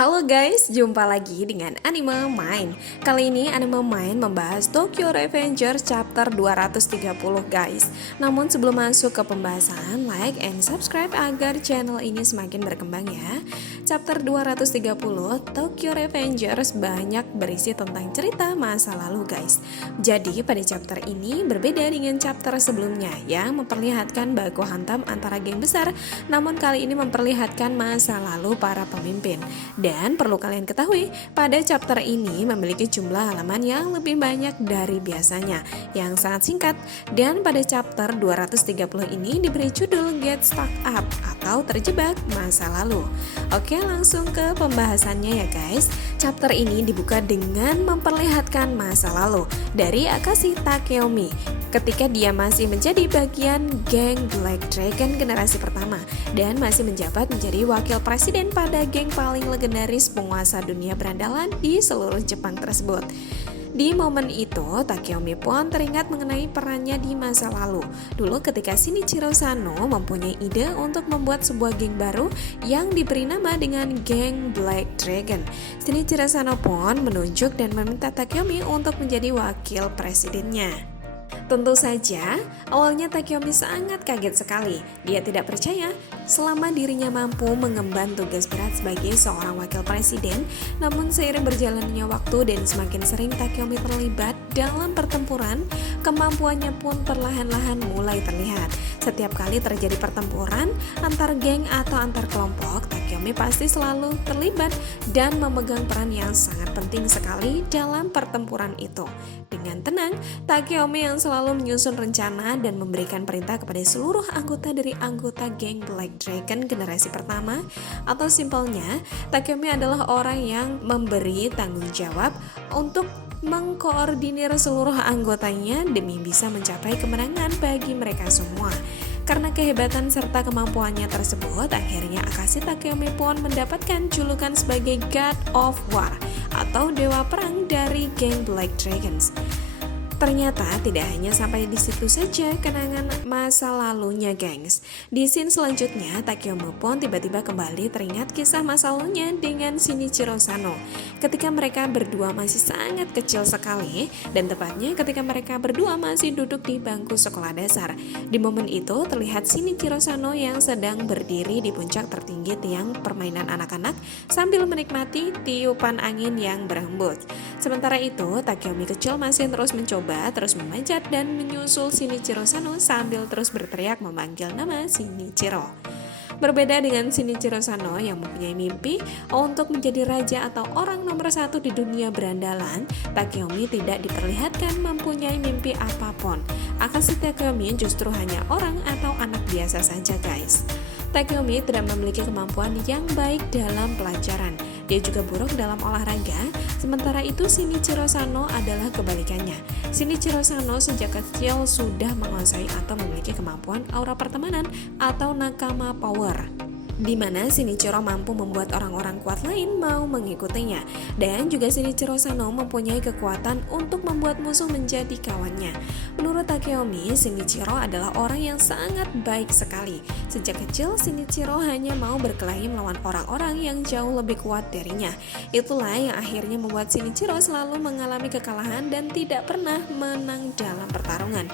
Halo guys, jumpa lagi dengan Anime Mind. Kali ini Anime Mind membahas Tokyo Revengers chapter 230 guys. Namun sebelum masuk ke pembahasan, like and subscribe agar channel ini semakin berkembang ya. Chapter 230 Tokyo Revengers banyak berisi tentang cerita masa lalu guys. Jadi pada chapter ini berbeda dengan chapter sebelumnya yang memperlihatkan baku hantam antara geng besar, namun kali ini memperlihatkan masa lalu para pemimpin. Dan perlu kalian ketahui, pada chapter ini memiliki jumlah halaman yang lebih banyak dari biasanya, yang sangat singkat. Dan pada chapter 230 ini diberi judul Get Stuck Up atau Terjebak Masa Lalu. Oke, langsung ke pembahasannya ya guys. Chapter ini dibuka dengan memperlihatkan masa lalu dari Akashi Takeomi ketika dia masih menjadi bagian geng Black Dragon generasi pertama dan masih menjabat menjadi wakil presiden pada geng paling legendaris penguasa dunia berandalan di seluruh Jepang tersebut. Di momen itu, Takeomi pun teringat mengenai perannya di masa lalu. Dulu ketika Shinichiro Sano mempunyai ide untuk membuat sebuah geng baru yang diberi nama dengan geng Black Dragon. Shinichiro Sano pun menunjuk dan meminta Takeomi untuk menjadi wakil presidennya. Tentu saja, awalnya Takeomi sangat kaget sekali. Dia tidak percaya selama dirinya mampu mengemban tugas berat sebagai seorang wakil presiden. Namun seiring berjalannya waktu dan semakin sering Takeomi terlibat dalam pertempuran, kemampuannya pun perlahan-lahan mulai terlihat. Setiap kali terjadi pertempuran antar geng atau antar kelompok, Takeomi pasti selalu terlibat dan memegang peran yang sangat penting sekali dalam pertempuran itu. Dengan tenang, Takeomi yang selalu menyusun rencana dan memberikan perintah kepada seluruh anggota dari anggota geng Black Dragon generasi pertama, atau simpelnya, Takeomi adalah orang yang memberi tanggung jawab untuk mengkoordinir seluruh anggotanya demi bisa mencapai kemenangan bagi mereka semua. Karena kehebatan serta kemampuannya tersebut, akhirnya Akashi Takeomi pun mendapatkan julukan sebagai God of War atau Dewa Perang dari geng Black Dragons. Ternyata tidak hanya sampai di situ saja kenangan masa lalunya gengs. Di scene selanjutnya, Takeomi pun tiba-tiba kembali teringat kisah masa lalunya dengan Shinichiro Sano. Ketika mereka berdua masih sangat kecil sekali, dan tepatnya ketika mereka berdua masih duduk di bangku sekolah dasar. Di momen itu terlihat Shinichiro Sano yang sedang berdiri di puncak tertinggi tiang permainan anak-anak sambil menikmati tiupan angin yang berhembus. Sementara itu, Takeomi kecil masih terus terus memanjat dan menyusul Shinichiro Sano sambil terus berteriak memanggil nama Shinichiro. Berbeda dengan Shinichiro Sano yang mempunyai mimpi untuk menjadi raja atau orang nomor satu di dunia berandalan, Takeomi tidak diperlihatkan mempunyai mimpi apapun. Akashi Takeomi justru hanya orang atau anak biasa saja guys. Takeomi tidak memiliki kemampuan yang baik dalam pelajaran. Dia juga buruk dalam olahraga, sementara itu Shinichiro Sano adalah kebalikannya. Shinichiro Sano sejak kecil sudah menguasai atau memiliki kemampuan aura pertemanan atau nakama power, di mana Shinichiro mampu membuat orang-orang kuat lain mau mengikutinya. Dan juga Shinichiro Sano mempunyai kekuatan untuk membuat musuh menjadi kawannya. Menurut Takeomi, Shinichiro adalah orang yang sangat baik sekali. Sejak kecil, Shinichiro hanya mau berkelahi melawan orang-orang yang jauh lebih kuat darinya. Itulah yang akhirnya membuat Shinichiro selalu mengalami kekalahan dan tidak pernah menang dalam pertarungan.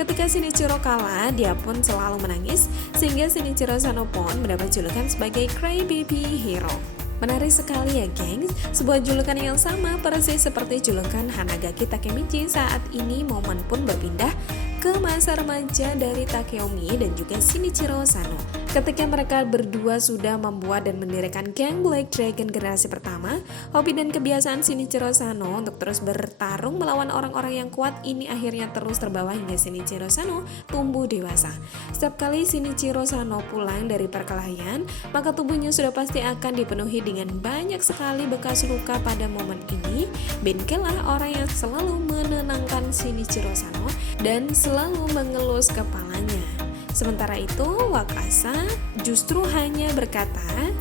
Ketika Shinichiro kalah, dia pun selalu menangis, sehingga Shinichiro Sano pun mendapat julukan sebagai Cry Baby Hero. Menarik sekali ya gengs, sebuah julukan yang sama persis seperti julukan Hanagaki Takemichi. Saat ini momen pun berpindah ke masa remaja dari Takeomi dan juga Shinichiro Sano. Ketika mereka berdua sudah membuat dan mendirikan geng Black Dragon generasi pertama, hobi dan kebiasaan Shinichiro Sano untuk terus bertarung melawan orang-orang yang kuat ini akhirnya terus terbawa hingga Shinichiro Sano tumbuh dewasa. Setiap kali Shinichiro Sano pulang dari perkelahian, maka tubuhnya sudah pasti akan dipenuhi dengan banyak sekali bekas luka. Pada momen ini, Benkelah orang yang selalu menenangkan Shinichiro Sano dan selalu mengelus kepalanya. Sementara itu, Wakasa justru hanya berkata,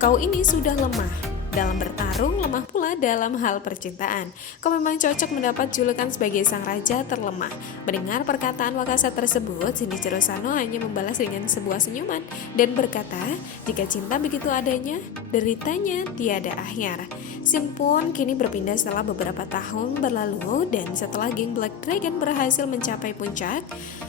"Kau ini sudah lemah, dalam bertarung, lemah pula dalam hal percintaan. Kau memang cocok mendapat julukan sebagai sang raja terlemah. Mendengar perkataan Wakasa tersebut, Shinichiro Sano hanya membalas dengan sebuah senyuman dan berkata, jika cinta begitu adanya, deritanya tiada akhir. Scene pun kini berpindah setelah beberapa tahun berlalu dan setelah geng Black Dragon berhasil mencapai puncak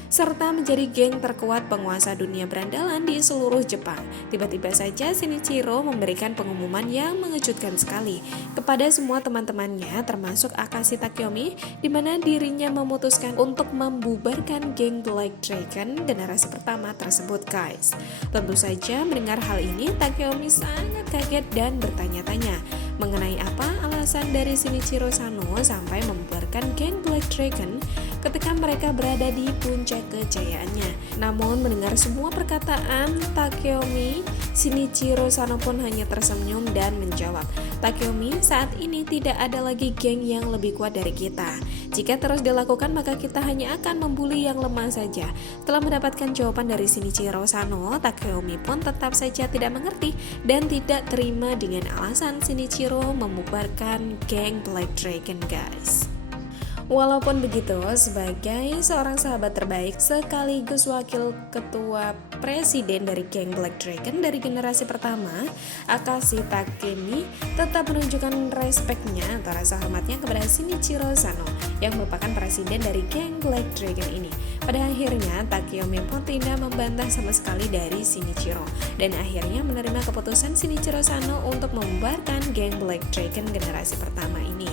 serta menjadi geng terkuat penguasa dunia berandalan di seluruh Jepang. Tiba-tiba saja Shinichiro memberikan pengumuman yang mengejutkan sekali kepada semua teman-temannya termasuk Akashi Takeyomi, di mana dirinya memutuskan untuk membubarkan geng Black Dragon generasi pertama tersebut, guys. Tentu saja mendengar hal ini Takeyomi sangat kaget dan bertanya-tanya mengenai apa alasan dari Shinichiro Sano sampai membubarkan geng Black Dragon ketika mereka berada di puncak kejayaannya. Namun mendengar semua perkataan Takeyomi, Shinichiro Sano pun hanya tersenyum dan menjawab, Takeyomi, saat ini tidak ada lagi geng yang lebih kuat dari kita. Jika terus dilakukan maka kita hanya akan membuli yang lemah saja. Setelah mendapatkan jawaban dari Shinichiro Sano, Takeyomi pun tetap saja tidak mengerti dan tidak terima dengan alasan Shinichiro membubarkan geng Black Dragon, guys. Walaupun begitu, sebagai seorang sahabat terbaik sekaligus wakil ketua presiden dari geng Black Dragon dari generasi pertama, Akashi Takemi tetap menunjukkan respeknya atau rasa hormatnya kepada Shinichiro Sano yang merupakan presiden dari geng Black Dragon ini. Pada akhirnya, Takeyomi pun tidak membantah sama sekali dari Shinichiro dan akhirnya menerima keputusan Shinichiro Sano untuk membubarkan geng Black Dragon generasi pertama ini.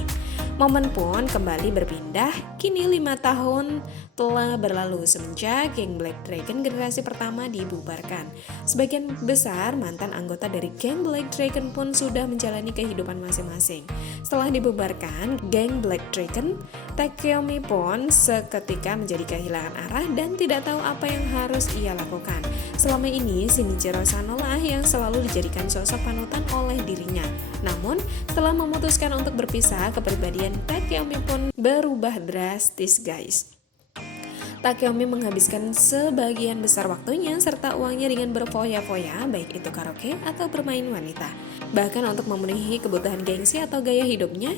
Momen pun kembali berpindah, kini 5 tahun telah berlalu semenjak geng Black Dragon generasi pertama dibubarkan. Sebagian besar mantan anggota dari geng Black Dragon pun sudah menjalani kehidupan masing-masing. Setelah dibubarkan geng Black Dragon, Takeyomi pun seketika menjadi kehilangan arah dan tidak tahu apa yang harus ia lakukan. Selama ini Shinichiro Sano lah yang selalu dijadikan sosok panutan oleh dirinya. Namun setelah memutuskan untuk berpisah, kepribadian Takeyomi pun berubah drastis, guys. Takeyomi menghabiskan sebagian besar waktunya serta uangnya dengan berfoya-foya, baik itu karaoke atau bermain wanita. Bahkan untuk memenuhi kebutuhan gengsi atau gaya hidupnya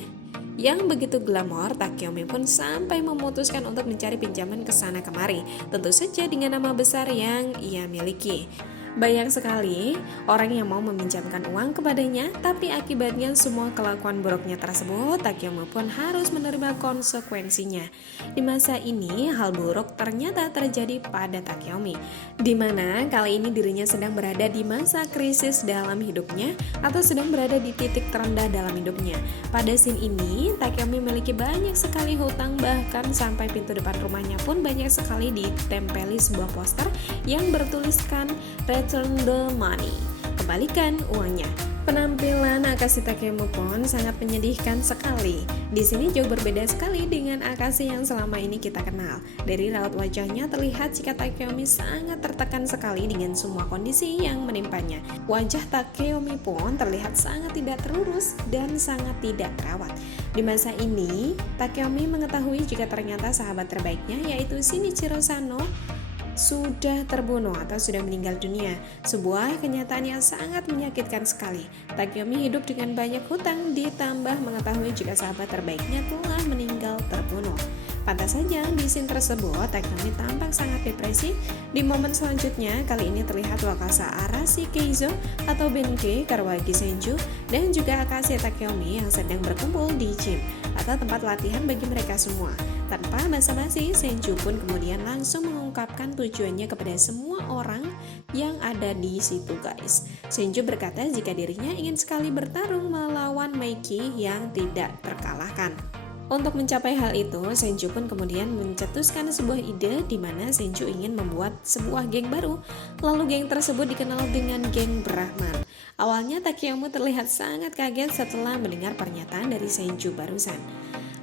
yang begitu glamor, Takeyomi pun sampai memutuskan untuk mencari pinjaman ke sana kemari, tentu saja dengan nama besar yang ia miliki. Banyak sekali orang yang mau meminjamkan uang kepadanya, tapi akibatnya semua kelakuan buruknya tersebut, Takeyomi pun harus menerima konsekuensinya. Di masa ini, hal buruk ternyata terjadi pada Takeyomi, di mana kali ini dirinya sedang berada di masa krisis dalam hidupnya atau sedang berada di titik terendah dalam hidupnya. Pada scene ini, Takeyomi memiliki banyak sekali hutang, bahkan sampai pintu depan rumahnya pun banyak sekali ditempeli sebuah poster yang bertuliskan Return the money, kembalikan uangnya. Penampilan Akashi Takemi pun sangat menyedihkan sekali. Di sini jauh berbeda sekali dengan Akashi yang selama ini kita kenal. Dari raut wajahnya terlihat jika Takeyomi sangat tertekan sekali dengan semua kondisi yang menimpanya. Wajah Takeyomi pun terlihat sangat tidak terurus dan sangat tidak terawat. Di masa ini, Takeyomi mengetahui jika ternyata sahabat terbaiknya yaitu Shinichiro Sano sudah terbunuh atau sudah meninggal dunia. Sebuah kenyataan yang sangat menyakitkan sekali. Takeyomi hidup dengan banyak hutang ditambah mengetahui jika sahabat terbaiknya telah meninggal terbunuh. Pantas saja di scene tersebut Takeyomi tampak sangat depresi. Di momen selanjutnya, kali ini terlihat Wakasa Arashi Keizo atau Benkei Karawagi Senju dan juga Akashi Takeyomi yang sedang berkumpul di gym atau tempat latihan bagi mereka semua. Tanpa basa-basi, Senju pun kemudian langsung mengungkapkan tujuannya kepada semua orang yang ada di situ, guys. Senju berkata jika dirinya ingin sekali bertarung melawan Meiki yang tidak terkalahkan. Untuk mencapai hal itu, Senju pun kemudian mencetuskan sebuah ide di mana Senju ingin membuat sebuah geng baru. Lalu geng tersebut dikenal dengan geng Brahman. Awalnya Takeyomi terlihat sangat kaget setelah mendengar pernyataan dari Senju barusan.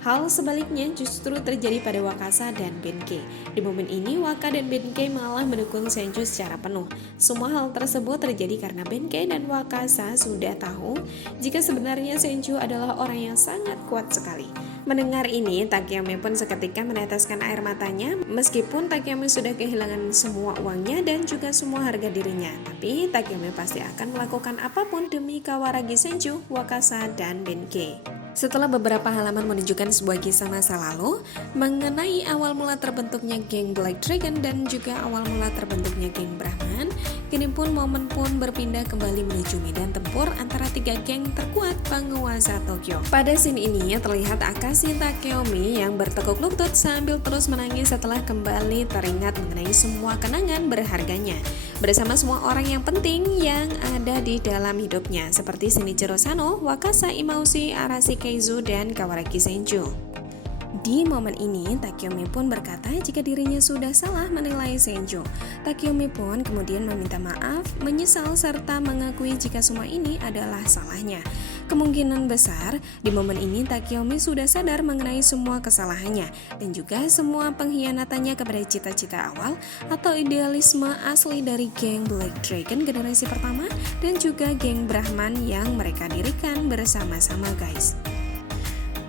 Hal sebaliknya justru terjadi pada Wakasa dan Benkei. Di momen ini, Waka dan Benkei malah mendukung Senju secara penuh. Semua hal tersebut terjadi karena Benkei dan Wakasa sudah tahu jika sebenarnya Senju adalah orang yang sangat kuat sekali. Mendengar ini, Takeomi pun seketika meneteskan air matanya. Meskipun Takeomi sudah kehilangan semua uangnya dan juga semua harga dirinya, tapi Takeomi pasti akan melakukan apapun demi Kawaragi Senju, Wakasa, dan Benkei. Setelah beberapa halaman menunjukkan sebuah kisah masa lalu mengenai awal mula terbentuknya geng Black Dragon dan juga awal mula terbentuknya geng Brahman, kini pun momen pun berpindah kembali menuju medan tempur antara tiga geng terkuat penguasa Tokyo. Pada scene ini terlihat Akashi Takeomi yang bertekuk lutut sambil terus menangis setelah kembali teringat mengenai semua kenangan berharganya bersama semua orang yang penting yang ada di dalam hidupnya seperti Shinichiro Sano, Wakasa Imaushi, Arashi Keizu, dan Kawaragi Senju. Di momen ini, Takeomi pun berkata jika dirinya sudah salah menilai Senju. Takeomi pun kemudian meminta maaf, menyesal, serta mengakui jika semua ini adalah salahnya. Kemungkinan besar di momen ini Takeomi sudah sadar mengenai semua kesalahannya dan juga semua pengkhianatannya kepada cita-cita awal atau idealisme asli dari geng Black Dragon generasi pertama dan juga geng Brahman yang mereka dirikan bersama-sama guys.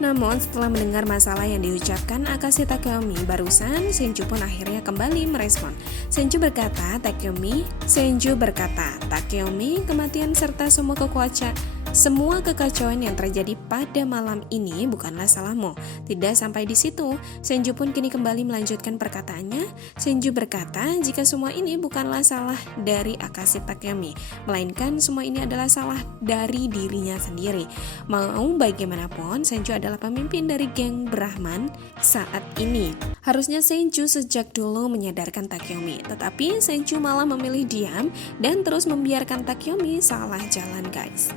Namun setelah mendengar masalah yang diucapkan Akashi Takeomi barusan, Senju pun akhirnya kembali merespon. Senju berkata, Takeomi, kematian serta semua kekacauan yang terjadi pada malam ini bukanlah salahmu. Tidak sampai di situ, Senju pun kini kembali melanjutkan perkataannya. Senju berkata jika semua ini bukanlah salah dari Akashi Takeomi, melainkan semua ini adalah salah dari dirinya sendiri. Mau bagaimanapun, Senju adalah pemimpin dari geng Brahman saat ini. Harusnya Senju sejak dulu menyadarkan Takeomi, tetapi Senju malah memilih diam dan terus membiarkan Takeomi salah jalan guys.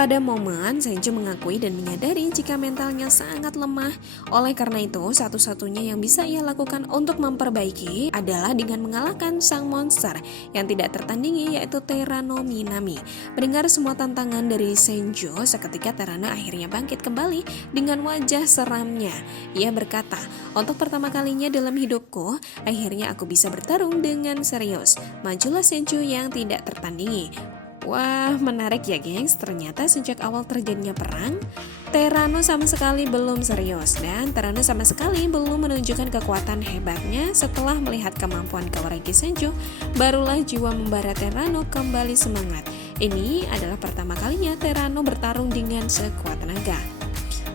Pada momen, Senju mengakui dan menyadari jika mentalnya sangat lemah. Oleh karena itu, satu-satunya yang bisa ia lakukan untuk memperbaiki adalah dengan mengalahkan sang monster yang tidak tertandingi yaitu Terano Minami. Mendengar semua tantangan dari Senju, seketika Terano akhirnya bangkit kembali dengan wajah seramnya. Ia berkata, untuk pertama kalinya dalam hidupku, akhirnya aku bisa bertarung dengan serius. Majulah Senju yang tidak tertandingi. Wah, menarik ya gengs, ternyata sejak awal terjadinya perang, Terano sama sekali belum serius dan Terano sama sekali belum menunjukkan kekuatan hebatnya. Setelah melihat kemampuan Kawaragi Senju, barulah jiwa membara Terano kembali semangat. Ini adalah pertama kalinya Terano bertarung dengan sekuat tenaga.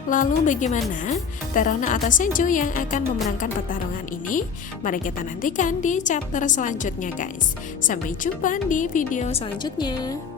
Lalu bagaimana Terano atau Senju yang akan memenangkan pertarungan ini? Mari kita nantikan di chapter selanjutnya guys. Sampai jumpa di video selanjutnya.